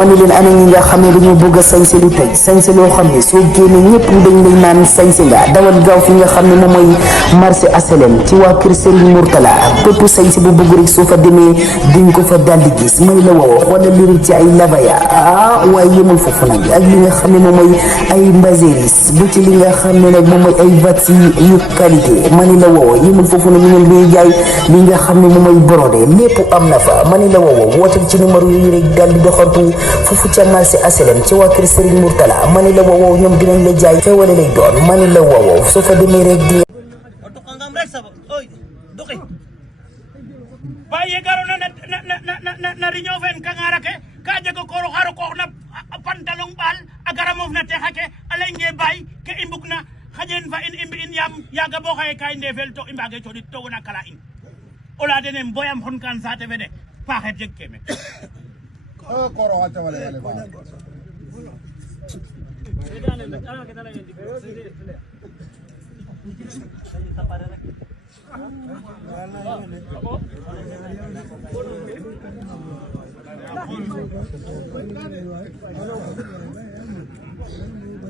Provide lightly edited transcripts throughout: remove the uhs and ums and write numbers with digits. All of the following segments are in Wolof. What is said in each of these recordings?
ma ni leen ana ñi nga xam ne dañoo bëgg a sañse lu tey sañse loo xam ne soo génnee ñëpp dañ lay naan sañse nga dawal gaaw fi nga xam ne moom mooy marché HLM ci waa kër Serigne Mourtala bépp sañse bu bëgg rek soo fa demee diñ ko fa daldi gis may la woo xoolal li ci ay labaya waaye yëmul foofu nag ak li nga xam ne moom mooy ay mbaséris bu ci li nga xam ne nag moom mooy ay vats yu qualité ma ni la woo yëmul foofu nag ñu ngi jaay li nga xam ne moom mooy brodé lépp am na fa ma ni la woo wootal ci numéro yi rek daldi doxantu foofu ca marché HLM ci waa kër Serigne Mourtala ma ni la woo ñoom dinañ la jaay xewale lay doon ma ni la woo soo fa demee rek di baye garo na riño fen kangarake ka jego koro xaro ko na pantalon bal agara mof na texake alenge bay ke imbukna xajen fa in yam yaga bo xaye kay ndefel to imbage to dit to na kala in ola denem boyam xon kan sate fede paxet jeg keme koro wata wale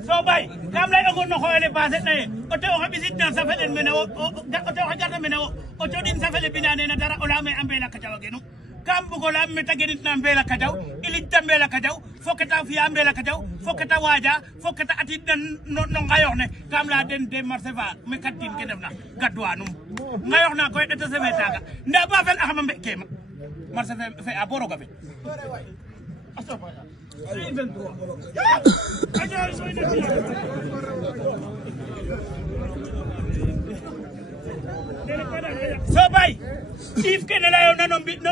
so bay kam lay ogon no xoyele baset naye o te oxe ɓisid na safelen mene o te oxe garna mene o coɗin safele binane na dara o leyame a mbela kajaw a genu kam bugo leyam mete genit na mbela kajaw i lijta mbela kajaw fo keta fiya mbela kajaw fo keta waja fo keta atid na no ngayox ne kam leya den de marché fa me kat tin ke ndefna gadwa num ngayox na koy ɗeta sefe taga nda ba fel axama mbe kema marché fe a bo roga fe so bay if ke ne layo nano mbi no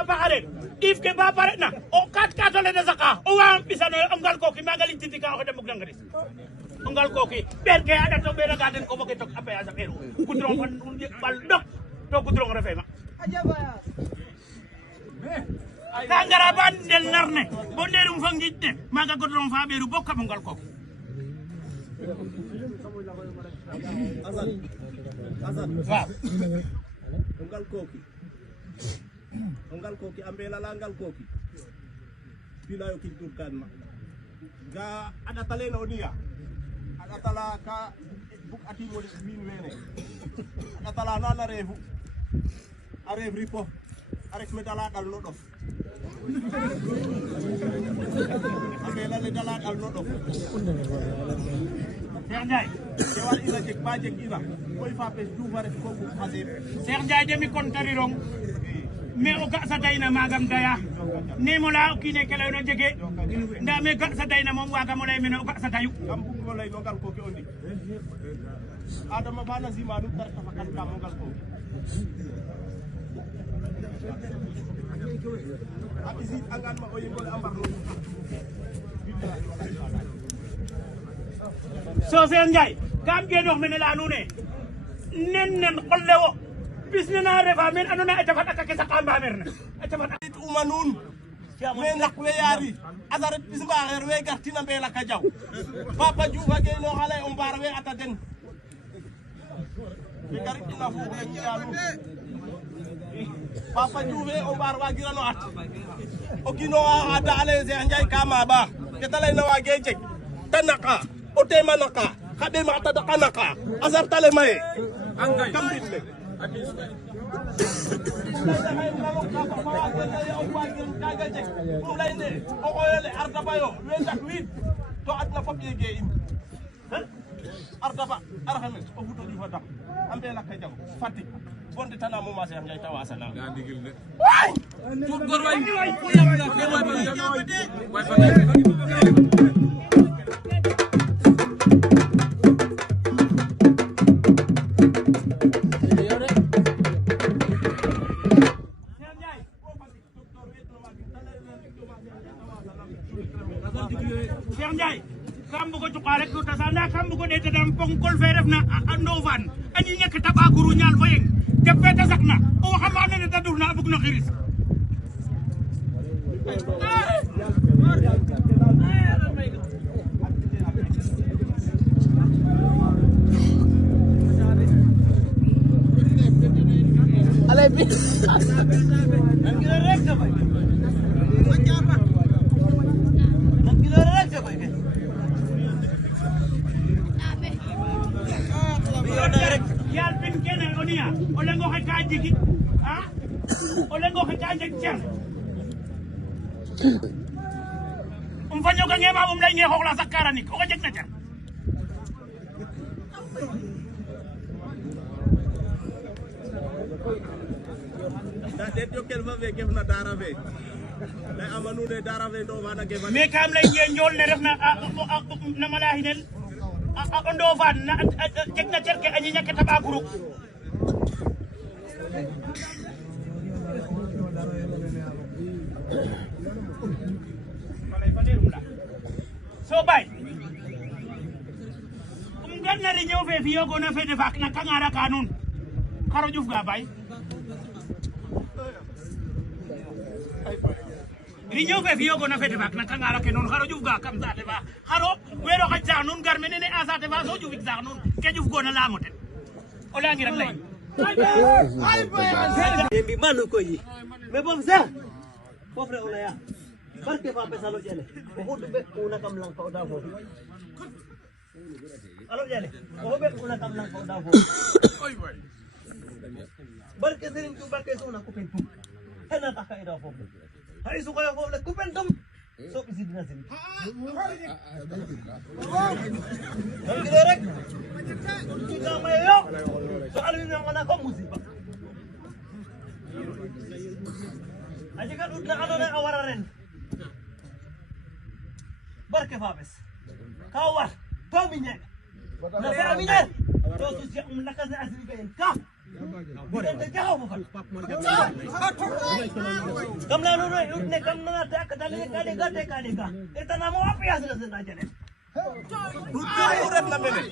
a baxare if ke ba pare na o kat katole de saka o wa bisano o ngal ko ki magali titi ka o de mug ngris o ngal ko ki ber ke ada to ber ga den ko boke tok apaya sa keru kudron bal dok to kudron refe ma kangara ban del narne bo nderum fa ngidde maga godron fa beru bokka mo ngal ko Azan ongal koki ambela la ngal koki pilayo ki turkan ma ga ada talena onia ada tala ka buk ati mo min wene ada tala na revu are ripo arek medala dal no dof ambela le dala dal no dof Cheikh Ndiaye kewal ina jek ba jek ina koy fa pes du fa ref ko bu xasse Cheikh Ndiaye demi kon tarirong me o ga sa dayna magam daya ne mo la o kine kala no jege nda me ga sa dayna mom waga mo lay men o ga sa dayu kam bu ko lay no gal ko ke ondi adama bana zima dum tar ta fakat kam gal ko abisi angan ma o yengol ambar no so Cheikh Ndiaye kam ge dox mene la nune nen xolle wo bis ne na refa men andona eta fat aka ke sa kamba merna eta fat it umanun me nak we yari azaret bis mbaxer we gartina mbela ka jaw papa jufa ge no xale o mbar we ata den be garit ina fu ge yalu papa juve o mbar wa girano at o kino ada ale Cheikh Ndiaye kama ba ke talay na wa ge jek tanaka o tema naka xabe ma ta naka azar tale may kam bitle to adna fop yege in artaba arhamet o futo di fata ambe la ka jaw fatik bonde tana mo ma Cheikh Ndiaye tawasana ga digil de tout gor way Cheikh Ndiaye kam bugo cuqa rek tu tasanda kam bugo de tedam pongkol fe refna andofan ani ñek taba guru ñal fo yeng jappe ta sakna o xamane ne ta durna bug no xiris ale bi Olengo ka jigi ha olengo ka jigi fanyo ka ngema lay nge xokla sakara nik o ka jeg na cer da det yo kel fa ve kef na dara ve lay amanu ne dara ve do wana ke me kam lay nge njol ne ref na mala hinel a ndo fan na jeg na cer ke ani ñake taba guru so bay ganna ri ñew fe fi yogo na fe defak na kangara kanun karo juf ga bay ri ñew fe fi yogo na fe defak na kangara ke non karo juf ga kam sa defa karo wero ka ja nun gar menene asa defa so juf sa nun ke juf go na la moten o la ngi ram lay Embi manu ko yi me bom sa fofre ola ya barke fa pesalo jele ko hodo be ko na kam lang ko da fo alo jele ko be ko na kam lang ko da fo oy boy barke serin tu barke so na ko pen tum hena ta ka ida fo hari su ko ya fo le ku pen tum so isi dina sin ngi rek kita mayo so alu na ngana ko musiba aja kan udah ano na awararin barke fabes kawar to minye na fa minye to su ci la ka asri ben ka boden de jaw mo fal kam la no ne kam na ta ka dale ka de ga eta na mo api asra se na jene du rep na mene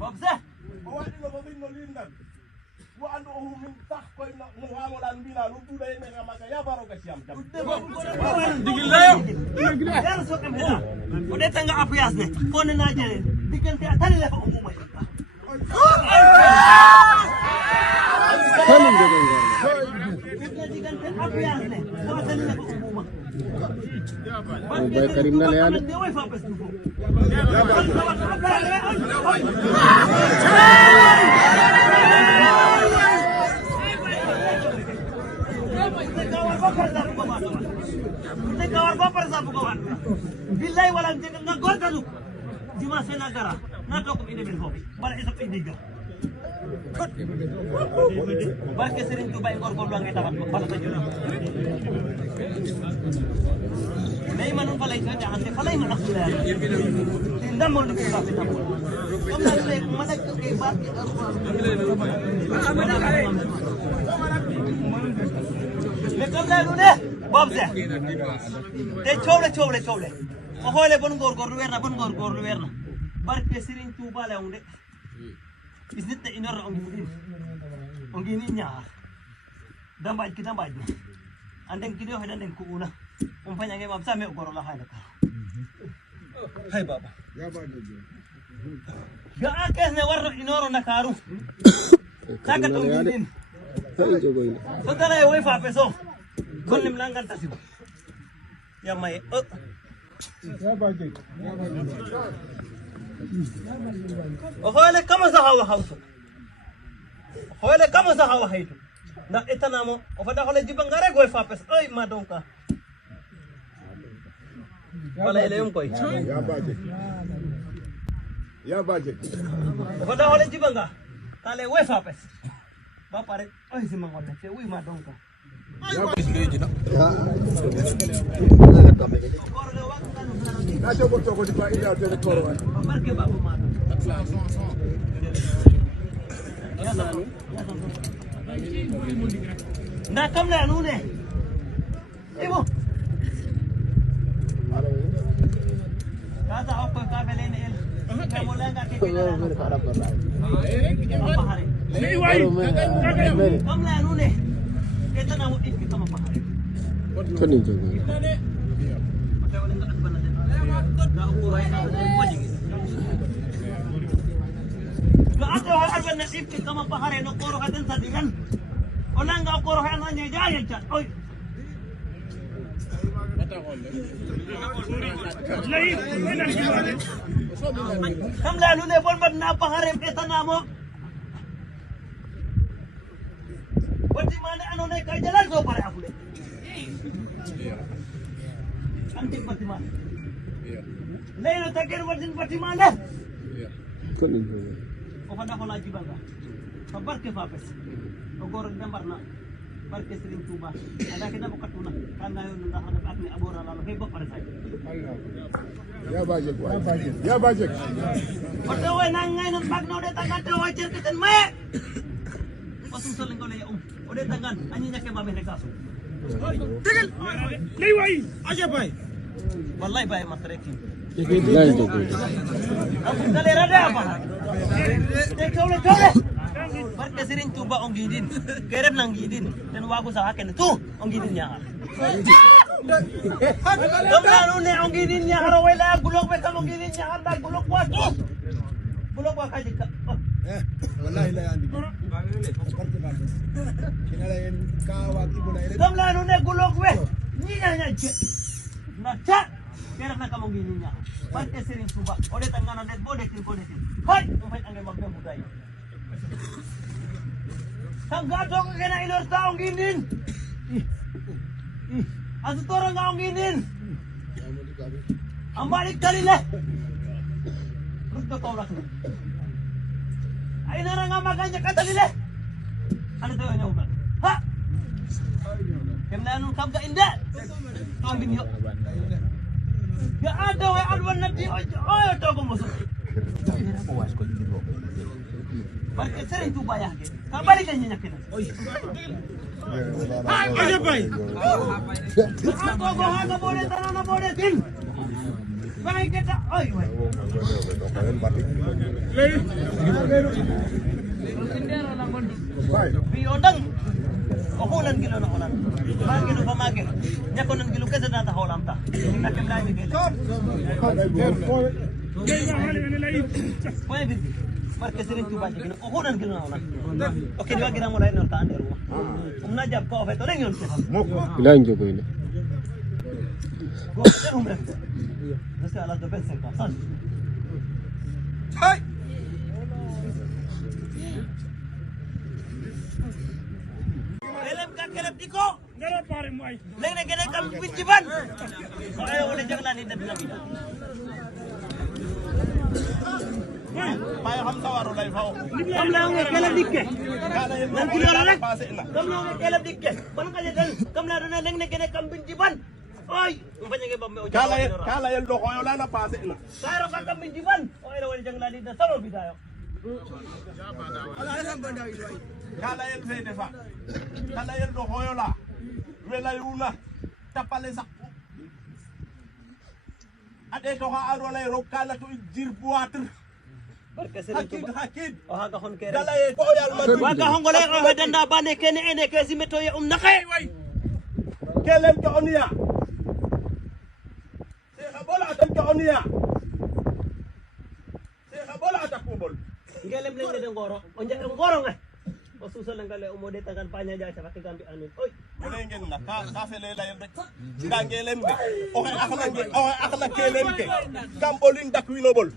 Bobse udah tangga apias nih, phone na aja nih, bikin dia tadi level umum aja. Apias nih, buat tadi level umum. Baik Karim na lean. Kawar baper sa bukawan. Bilay walang tinggal ngagor kaluk. Di masa negara, nato ko ini bilho. Para isap indiga. Bakit sering tu baik ngor lang kita para sa jud. Nay manung palay ka ante palay man ako la. Tindam mo ko sa kita mo. Kam na lek madag ko kay bakit lekam la lune babse te chowle o hole bon gor werna barke Serigne Touba la unde isnit te inor on gini nya dambaj kita mbaj andeng kido heda den ku una on fanya nge babsa me goro la hayla hay baba ga akes ne warno inoro nakaru saka to ngin so tala e way fa peso kon lim langan tasibo ya may Ohoyle kama zahawa hauso. Ohoyle kama zahawa haitu. Na itanamo ofada hole jibangare goy fa pes ay madonka. Wala ile yung koy. Ya baje. Ofada hole jibanga. Kale we fa pes. Ba pare ay si mangoda che wi madonka. Nacho boto ko di pa ila te koro. Barke babu ma. Na kam na anu ne. Ibu. Kasa ako ka bele ne el. Kamu lang ka kikila. Kam na anu ne. Kita na mo ikit kama pahari. Kanin jogo. Maka wala nga adban natin. Na ukuray na mo jigi. Ato adban na ikit kama pahari no koro kaden sa digan. Wala nga koro ha na niya jayan chat. Oy. Kam lalu ne bol bad na pahari kita na mo. Wadi mana ano na kay jalan so pare ako le. Antik pati mana? Leno taker wadin pati mana? Kanin jogo. O pada ko lagi bangga. Kabar ke fapes. O gorong gambar na. Barke Serigne Touba. Ada kita bukat tuna. Kan ngayon nang hanap ak ni abora lalo kay bok pare say. Ya bajek waay. Ya bajek. Oto we nang ngayon pag no de tangan to wajer kiten me. Pasung soling ko le o de tangan anyi nya ke babe rekaso. Tegal. Lay way. Aja bay. Wallahi bay matrekin. Kanin jogo. Aku galera de apa? De chole chole. Barke Serigne Touba on gidin. Kerep nang gidin. Dan wago sa akin tu on gidin nya. Kamla ne on gidin nya haro wala gulok be kam on gidin nya har gulok wa tu. Gulok wa kaji ka. Wallahi la yandi. Kinala yan kawati mo na ile. Kamla ne gulok we. Ni nya che. Na cha. Kerep na kam on gidin nya. Barke Serigne Touba. Ode tangana net bode kin bode kin. Hai, umay angay magbe budaya. Sanggato ka kena ilor taong ginin. Aso torang kaong ginin. Ang balik kali le. Rugdo taurak na. Ay nara nga maganya kata nila. Ano tayo niya ubat? Ha? Kemna anong kabga inda? Taong ginyo. Ya ada wa alwan na di. Oy, ito ko musok. Barke Serigne Touba ya. Kabalik ka niya kina. Aja bay. Ako go ha na bode tanan na bode din. Bay kita. Oy, oy. Bi odang. Ako nan gilo na kunan. Magilo pa magil. Nya ko nan gilo kesa data holam ta. Nakem lai ni gelo. Poy bi. Barke Serigne Touba jigino o honan gino na ona o ke diwa gira mo lay no ta anderu umna jab ko fe to len yon Kanin jogo ile. go te umre nasa ala do ben sen ka san Hay. kelem diko Gara pare mo ay. leng ne gene kam pinjiban o ay wala jagla ni dad nabi Bayo xam sawaro lay faw. kam la nge kelem dikke Kala yel nan kilo la passé na. kam la nge kelem dikke ban ka le dal kam la do na leng ne gene kam pinjiban oy umpanya nge bambe o Kala yel do xoyo la na passé na. Saro ka kam pinjiban o ay wala jagla ni dad saro bidayo Kala yel fe defa. Kala yel do xoyo la. Wela yuna tapale sak. Ade to ha aro lay ro kala to jir boître. barke Serigne Touba Hakid. o haga hon kere Kala yel ko yal ma. waga hongole o hedanda bane kene ene kesi meto ye nake Kelem to onia. Se bola atan to onia. Se bola atan kubol. ngelem leng de ngoro o nje ngoro nga o suso ngale o mode tangan panya ja sa gambi amin oy Wala ngeen na ka fele la yel rek. Nga ngelem be. O akala kelem ke. Kambolin dak winobol.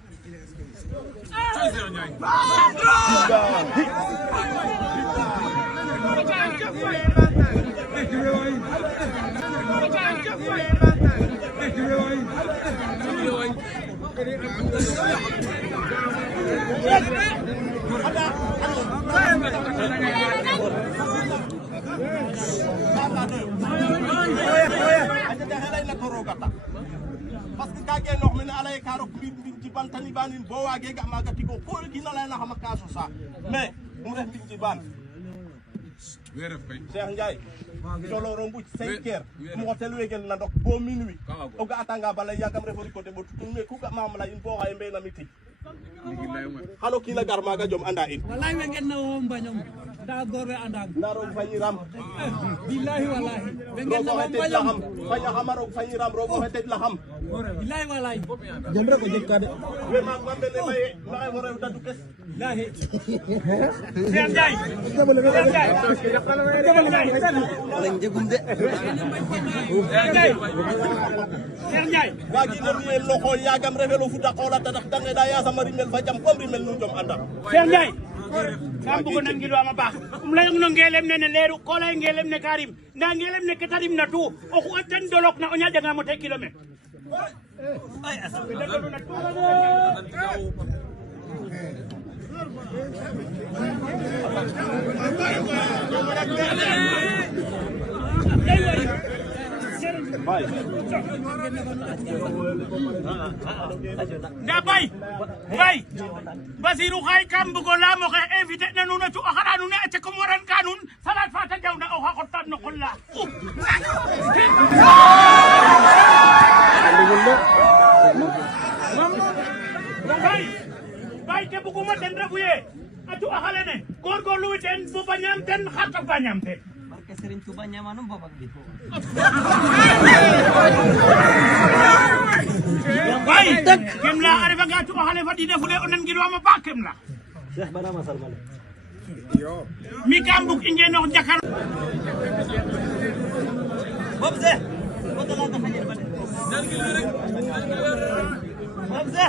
Parce que kage nok men alay karo bin ci bantani banin bo wage ga maga tigo ko gina lay na xama kaso sa mais mu def bin ci ban Cheikh Ndiaye solo rombu 5 heures mu hotel wegel na dok bo minuit o ga atanga balay yagam refori ko de bo tutun me ku ga mamla in bo hay mbena miti halo kila gar maga jom anda in Wallahi we ngeen na wo mbañom. da gore andang Narong fanyiram. billahi wallahi Rogo hetet laham. Fanya hamarong fanyiram rogo hetet laham. billahi wallahi Jendre ko jekka de. Memang ngambe ne may na wara utatu kes. billahi Cheikh Ndiaye lañ jegum de Cheikh Ndiaye Wagi na ni loxo yagam revelo futa xola tax dange da ya sama rimel fa jam comme rimel nu jom anda. Cheikh Ndiaye kam bugo nangilo ama baax layong no ngelem ne leeru ko lay ngelem ne karim nda ngelem ne ketarim na tu o xu atan dolok na o ñal janga mo te kilomètre ay asa nda bay Basiru xay kam bugo lamo xe invité na nuun a cu axara nuun a cekom waran ka nuun salat fa ta jawna o xa xotan no qol la bay ke buguma ten refu ye a cu axale ne góorgóorlu wi ten bo bañam ten xata bañam ten barke Serigne Touba ñamanum bobak bi bay kem la a refa nga cu axale fadida fule o nan gilwama ba kem la Cheikh Barama Salmale mi kam bug i ngenox jakar Bob se ko dala ta xañel ba de Bob se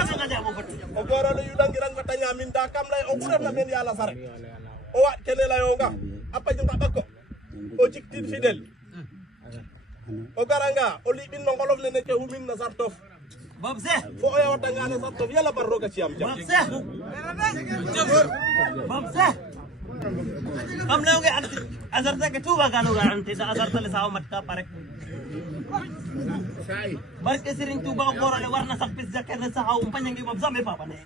asa na jamo fatu O goro le yudangirang batanya minda kam lay o kurem na men yala sare. O wa kene layonga apa jeng bako. O jiktin fidel. O garanga o libin mongolof le ne ke humin na sartof. Bob se Fo o ya watanga na sartof yala barroga ciam jam. Bob se Bob se am lew ge azarta ke Touba ganu garanti da azarta le saw mat ka parek barke Serigne Touba o gorole warna sax pis jaker ne saxaw pañangi bob zambe papa ne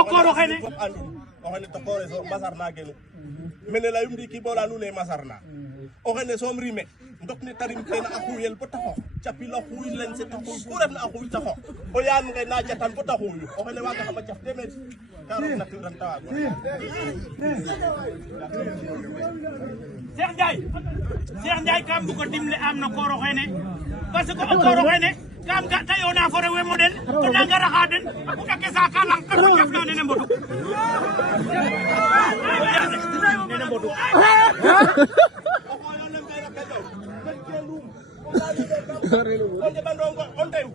okoro xene O xene to kore so masarna gelu. Mene la yumdi ki bola nu ne masarna. O xene som rime ndok ne tarim ten a xuyel bo taxo capi la xuy len se taxo ku ref na a xuy taxo o yaan nge na jatan bo taxo o xene waga xama caf temet ka rof na turan tawa Cheikh Ndiaye kam bu ko dimle am na koro xene parce que o koro xene kam ga tayo na fo rewe model to nanga raxa den o dake sa ka lang ka jaf na nene mbodu nene mbodu onde bandongo on tayu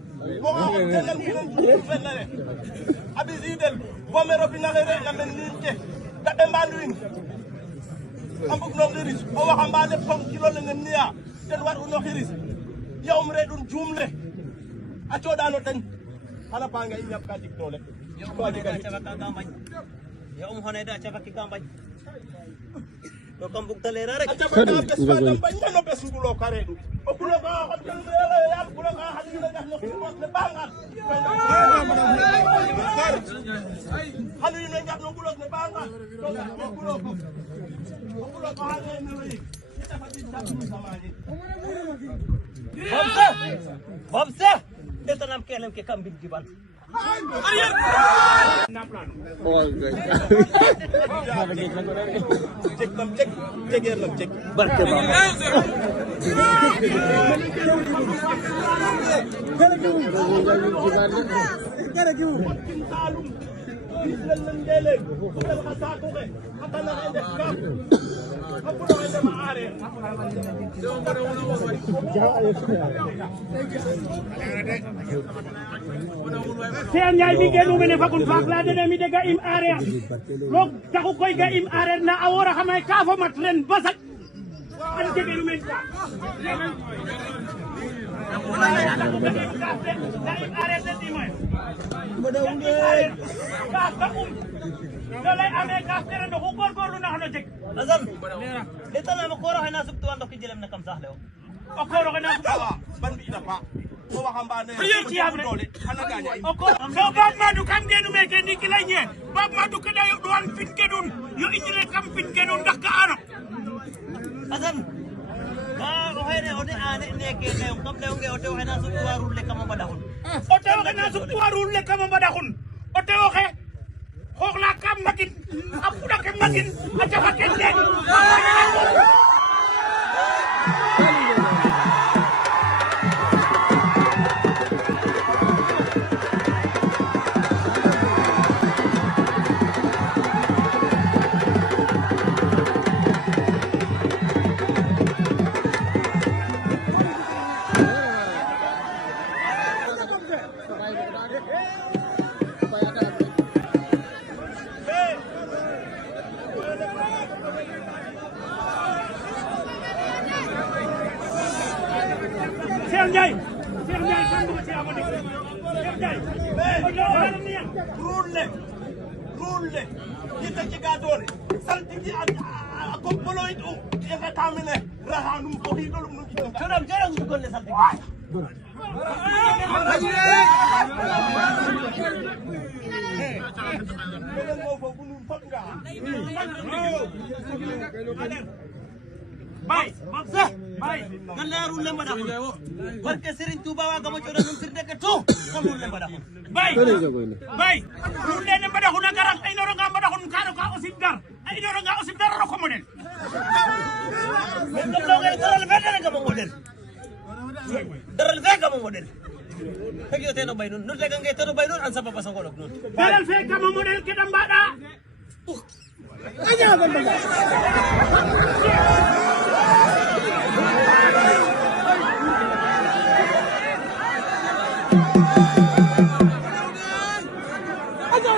mo ko tenen ko fenale abisidel bomero binale na men ninte da be manduin ambuk no xiris o waxa mbade pom kilo le ngem niya ten war uno xiris yawm redun jumle a codano ten hala panga inyap ka dik tole ko de da chaba ka bañ ya hone da chaba ki ka bañ to kam buk talera rek a chaba ka bes fa dam bañ no bes ngulo karedu o kulo ka xat kan yala ya kulo ka xat ni def no ko ne bangal halu ni ngap no kulo ne bangal to ko kulo ko kulo ko ha ne no yi ta fa di ta sama ni Bob se Detanam kelem ke kambing di ban. Oh, guys. Cek. Barke ba. Sean Ndiaye mi genu mene fagun faak la dene mi de ga im area roog taxu koy ga im area na a wora xame ka fo mat ren basak an jegenu men ka ga im area de di moy ka do lay ame ka tere no ko gorgorlu na xano jeg Azam. Detanam ko ro hana subtu ando ki jelem na kam sax lew. o kooro xe na Awa, ban bi ina pa. Ko waxambaane ci am rek doole xana gaña in. so Bab Madou kam genu meke ndiki lay ñe Bab Madou ke dayo duwan pin ke dun yo iñile kam pin ke dun ndax ka ano Azam. Ka o hene o de ane neke ne kam lew nge o te hana subtu warul le kam badahun. o tewo xe na suktuwarul le kama mbadaxun o tewo xe xoox la kam magin a puɗa ke magin a jafa ke ndeen Cheikh Ndiaye kan duma ci amone Cheikh Ndiaye o do wala ni rulle yita jiga dole salti ji a ko poloit o e ka tamine rahanum ko hidolum no ci Joram joram ko golle salti. bay bay Kan larul le badahun. Barke Serigne Touba wa gamo jora num sir deke to kamul le badahun. bay Kani jogoy ne. bay rulle ne mbadaxuna garang ay noro nga mbadaxun kano ka o sibdar ay noro nga o sibdar roko model Même lo ngay daral fe dara gamo model. Daral fe gamo model. Hegi o teno bay nun. Nun lega ngay teno bay nun an sa papa sangolok nun. dalal fe kama model ke da mbaɗa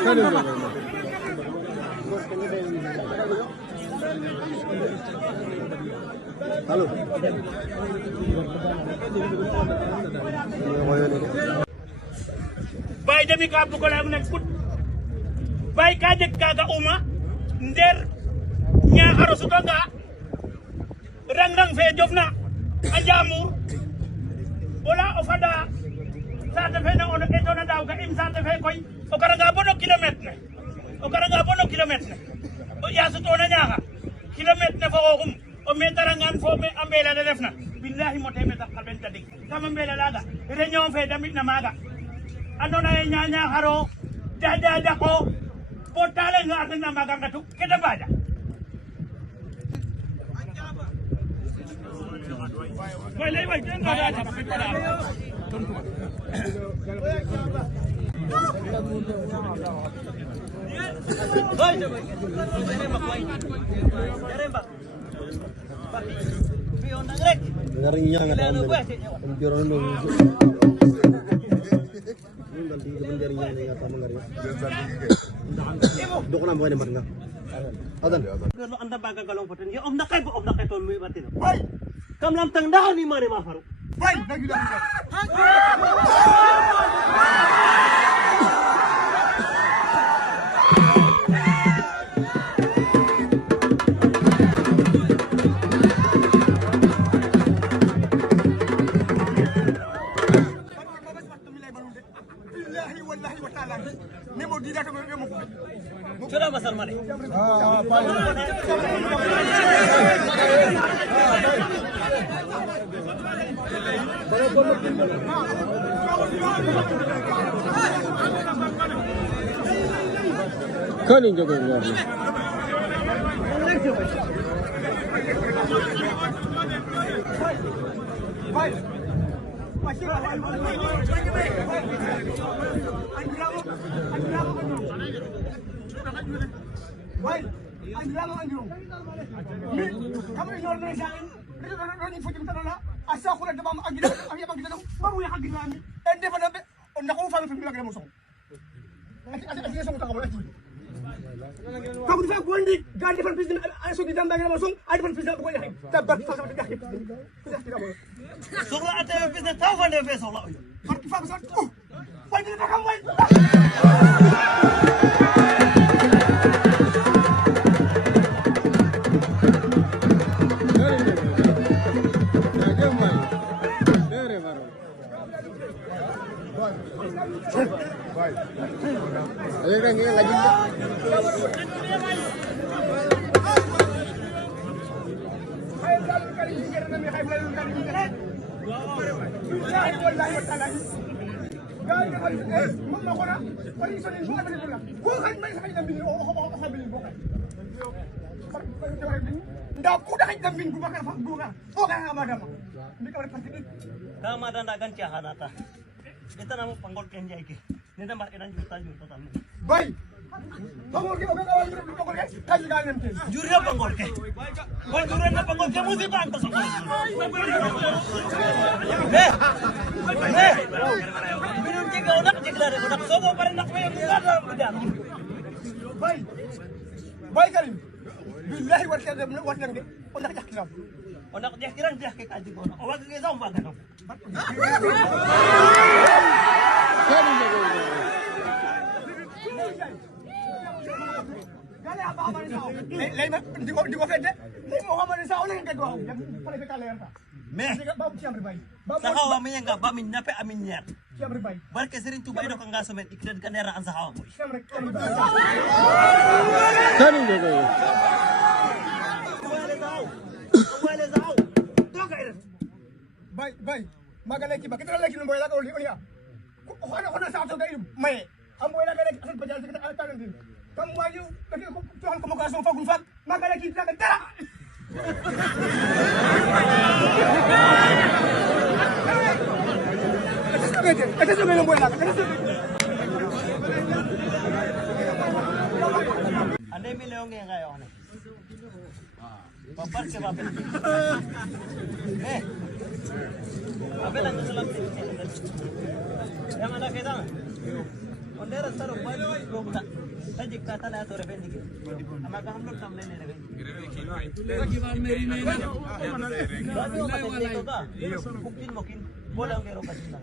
Kani jogoy ne. Halo. bay demi ka bugo lay nek put bay ka jeg kaga uma nder ñaxaro sutanga rang fe jofna a jamur wala o fada sate fe na ono etona daw ga im sate fe koy o karanga bono kilomètre ne o yasutona ñaxa kilomètre ne fo xoxum o metarangan fo me a mbela de refna billahi mo teme tax xaben tadik kama mbela laga réunion fe damit na maga andona ye ñañaxaro dako bo tale nga atana maga ngatu keda baja way lay way tenga baja Hoy, jaremba koy. Jaremba. Pion nang rek. Ngarinya nga Lalo tayo. ba siya? Joron no. Ngal di ngarinya nga tayo ngarinya. Doko na mo ni marga. Adan. Lo anda baga galong poten. Yo om nakay ton mi batin. Kam lam tang dahon ni mane ma faru. Sudah masar mane. Kani jaga warna. Kamu bisa gondi, ganti fan president, aso di dambang na masong, ay fan president ko yahay. Tabat fa sa dakit. Soxla ate president taw fa ndef soxla oyo. Barki fa sa ko. Way di takam way. Ayo kan ini lagi. Kama dan agan ciahanata. Kita namu panggol kenjai ke. Nida mar edan juta tamu. Bay. Panggol ke oke kawan panggol ke. Kaji ganem ke. Jurya panggol ke. Kau jurya na panggol ke musi pantas aku. Minum jika onak jika dari onak sobo pada nak payah bukan dalam bedan. Bay. Bay Karim. Billahi warkadam de. Onak jakiram. Onak jakiran dia ke kaji kono. Awak ke zamba kan. Kani jaga warna. Gale apa ni sao? Lain di ko fete. Ni mo hamane sao lang ka do. Yang pare ka leer ta. Meh. Babu siam berbay. Sahawa mi nga ba min nape amin nyat. Siam berbay. Barke Serigne Touba ido kan gaso men ikred kanera an sahawa boy. Siam rek. Kani jaga warna. Wale zao. Bay. Magale ki ba kita lagi nomboy la ko li ya. Ko sa to gay may. Amboy la gale asan pajal kita altan din. Kamu ayu lagi ko tuhan ko magaso fa gulfat. Magale ki ka dara. Ito sa mga nomboy la. Ande mi leonge ngayo ne. Babar ke babe. Abe lang salam. Yang ada kita. Ondera saro bal gomda. Tajik kata la to revendi. Amaga hum log tamle ne revendi. Lagi wal meri ne na. Babu ka to ka. Bukin mokin bolang gero kasita.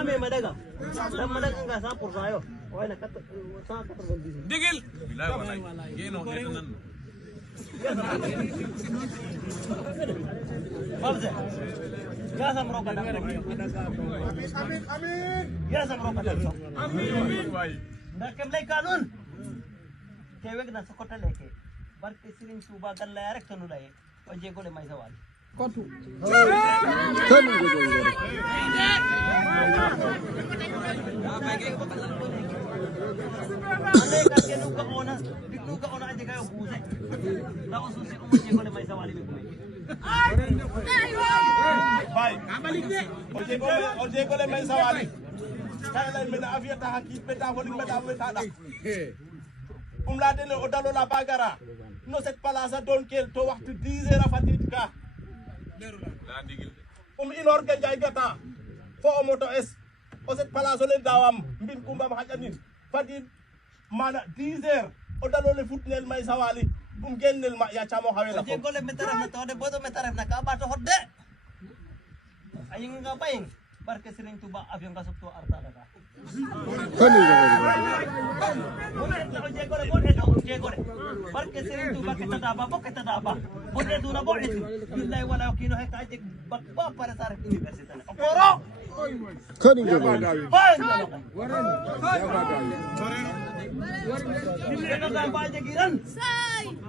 Ame madaga. Ram madaga enggak sampur sayo. Oh na kat sa kat gondi. Digil. Bilay wala. Geno nan. Babze. Ya samro kadang. Amin. Ya samro kadang. Amin. Bhai. Ndak kemlay kanun. Kewek na sokota leke. Barke Serigne Touba gan la rek tanu lay. O jego le may sawal. Kotu. Kani jaga warna. Ane kasi bignu ka ona aja kayo buse. Tapos susi ko mo jego le may sawali bignu. Bay. Oje ko le men sawali. Kala la men avia ta hakit beta holing beta beta da. La dele o dalo la bagara. No set palasa don kel to waxtu 10 heures fatit ka. La digil. Inor ke jay gata. Fo o moto es. O set palasa le dawam mbin kumba ma hajanin. Fatit mana 10 heures o dalo le futnel may sawali. Gennel ma ya chamo hawela ko. Jego le metaraf na to de bodo metaraf na ka ba to hodde. Aying nga paing. Barke Serigne Touba avion ka sokto arta daga. Kani jaga warna. Barke Serigne Touba kita daba. Boleh duna boleh tu. Billahi wala kino hay kajik bakba para sa universitas. Okoro. Kani jogo.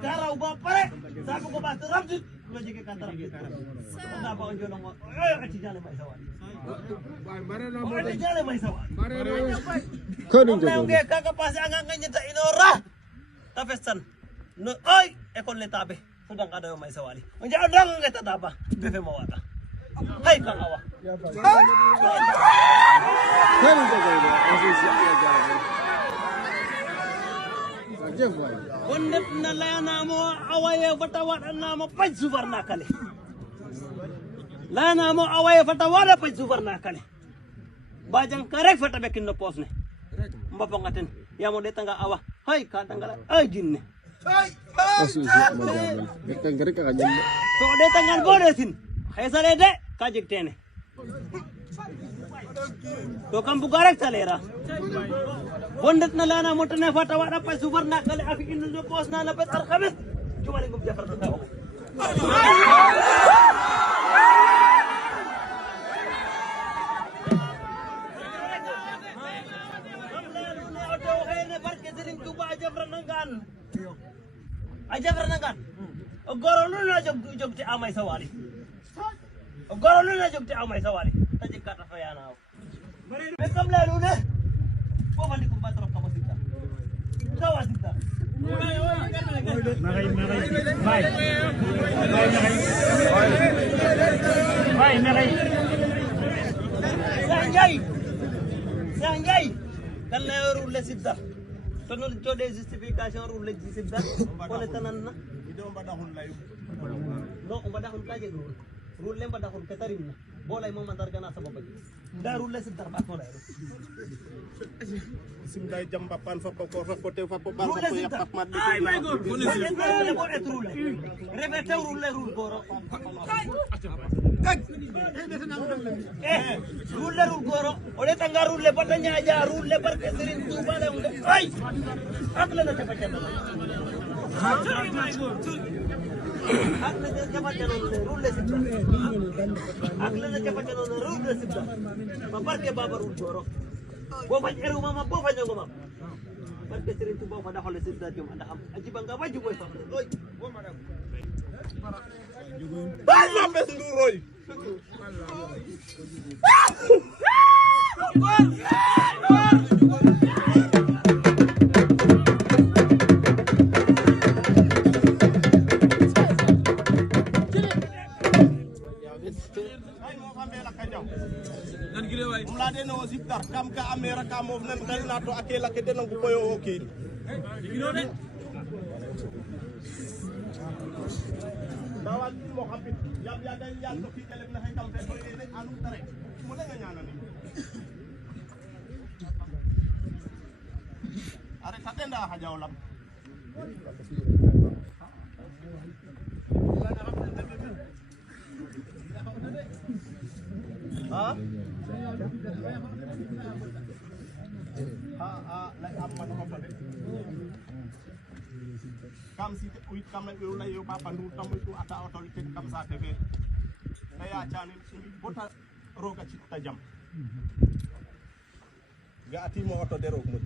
Garau bapare, sabu ko ba terabjut, lo jike kantar. Anda ba onjo longo, aci jale mai sawari. Aci jale mai sawari. Kani jogo. Nge kaka pasi anganga nyeta inora. Tafestan. No oi ekon le tabe. Sudah kada mai sawari. Onja odang ngeta taba. Befe mawata. Hai kang awa. Kani jogo. Asisi ya jago. Ajefai. Bondet na lana mo awaye fatawat nama paj suvarna kale. Lana mo awaye fatawat paj suvarna kale. Bajang karek fata bekin no posne. Mbapangaten ya mo detanga awa. Hai ka tangala ay jinne. Asisi majamal. Betang gere ka jamba. So detangan bodesin. Hai sare de kajik tene. To kam bugarek salera. Bondet na lana mo tane fatawat paj suvarna kale afikin no posna la betar khabet. Cuma lingkup Jafar tahu. Aja berenangkan. Gorolu na jog ti amai sawari. Gorolu na jog ti amai sawari. Tajik kata saya na. Bekam lalu ne. Ko mandi ko batro ka masita. Kawasita. Sanjay. Kan leeru le sibda. Tonol code justification rule sibda. Pole tanan na. Ito mbadahon layo. No, mbadahon kaje rule. Rule mbadahon katarim na. Bolay mo mantar kana sa babag. Da rule sibda ba ko layo. Simday jambapan fa ko te fa ko bal Rule ko sibda. yapat mat. Ay my god. Rule. Revete rule goro. Rule goro. Ole tanga rule patanya aja rule barke sirin tuba le unde. Ay. Akla na tapachana. Akla na tapachana rule sibda. Akla na tapachana rule sibda. Babarke baba rule goro. Bo fajeru mama bo fajeru mama. Barke sirin tuba fa da hole sibda jum anda am. Ajibang ka baju boy fa. Oy. Bo madam. Bala bes nduroy. Nan gile way. Mulade no siptar kam ka amera ka mof nan dal na to akela ke den ko koyo oki. Dawal mo xapit yam ya dal ya to fi kelem na hay kam fe ko ene anu tare mo la nga ñaanal ni are tatenda ha jawlam la am man ko de kam si uit kam la yo la yo papa ndu tam tu ata autorité kam sa te fe na ya chani bota roga ci ta jam ga ati mo auto de rog mo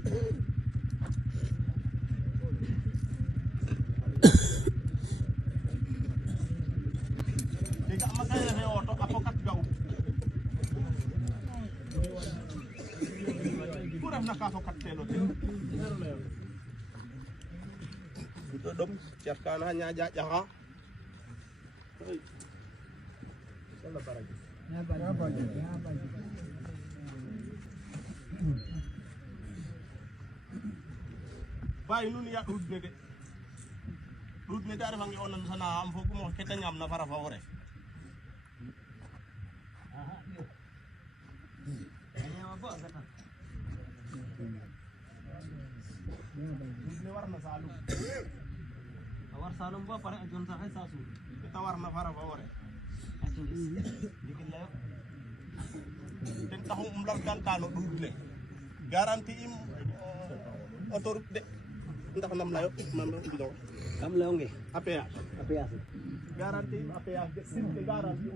de ga ma kay re auto apokat gaw ku raf na ka fokat telo te itu dom siapkan hanya jaha bay nun ya rut ne dare fangi onan sana am foku mo keta nyam na fara favore ne warna salu Awar salum ba pare ajon sa hay sasu. kita warna fara favore Dikin layo. ten taxum umlar kan tano dudle garanti im autorité de ndax nam layo man do Kam layo nge. APA Apa ya? garanti im APA de sim de garanti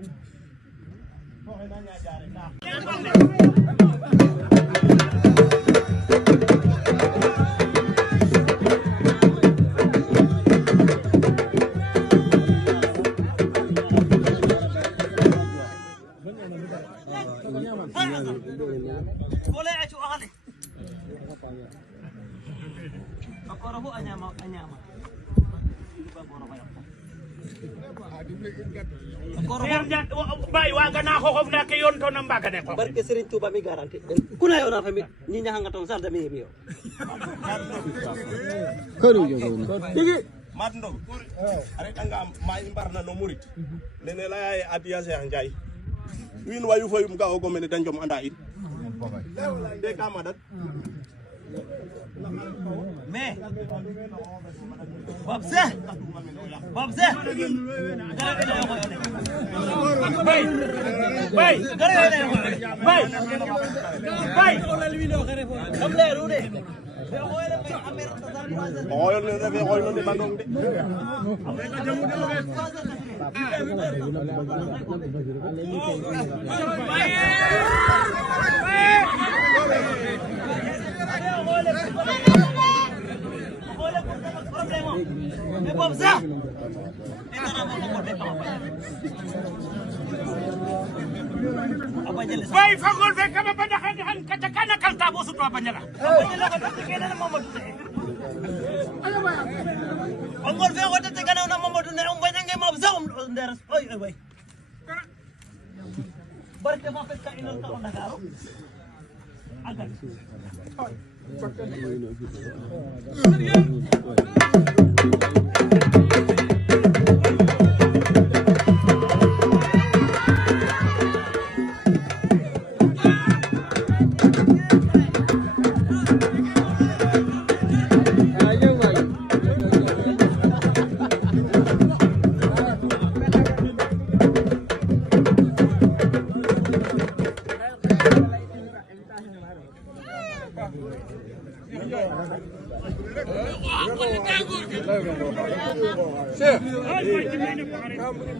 Boleh acu ahli. Akarahu anyama. Bay waga na xoxof na ke yon to na mbaga ne ko Barke Serigne Touba mi garanti. Kuna yo na fami ni ñanga ton sar dami mi yo. Karu yo ko. mat ndog are tanga ma imbarna no murit nene lay adiya Cheikh Ndiaye win wayu foyum ga o gomene dañjom anda in de kamadat Mais Babse oyo ne refe oyo ne bandong de bay fagol fe kama bada han katakana kalta bo su to banjala banjala ko tekena na Mamadou Ongol fe wata te kana na Mamadou ne on bañange ma zawum nder oy way barke ma fet ka inal ta on Dakar agal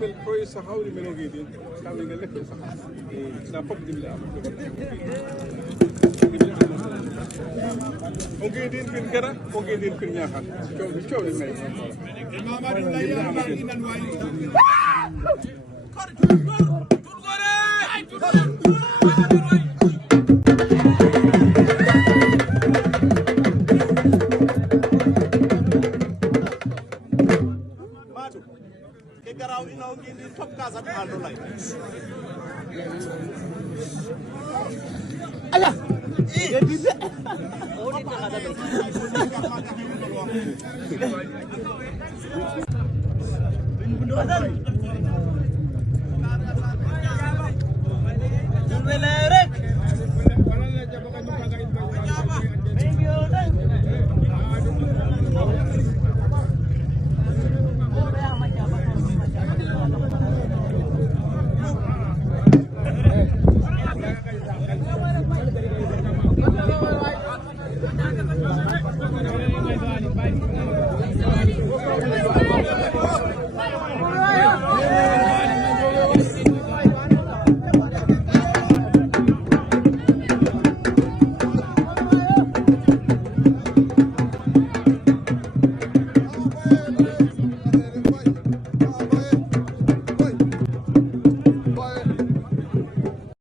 mel koy saxawri meno gedin kamni ngel lek sax na pop dimla o gedin kin gara o gedin kin ñaxal ciow di may Mamadou Laye ma ngi nan way garaw ina o ngindi top kasat ando lay aya Badal